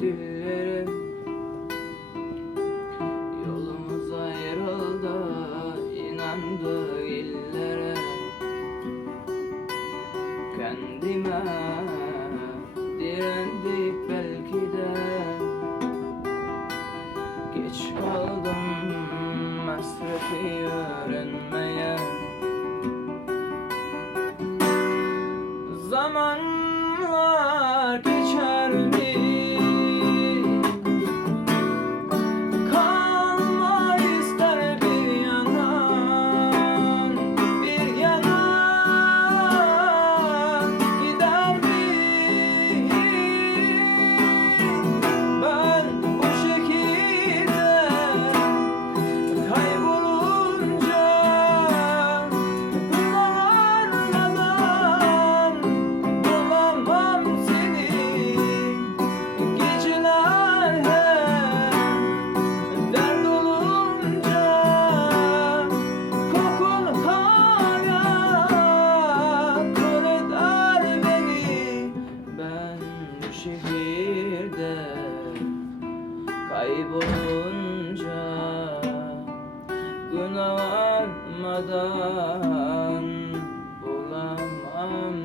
dillerim. Yolumuz ayrıldı, inandı illere. Kendime direndik belki de. Geç kaldım hasreti öğrenmeye. Zamanlar geçer mi? Kalma ister bir yanan, bir yanan gider mi? Ben bu şekilde kaybolunca kullanmadan bulamam seni. Geceler hep dert olunca kokun hala kor eder beni. Ben bu şehirde kaybolunca gün varmadan bulamam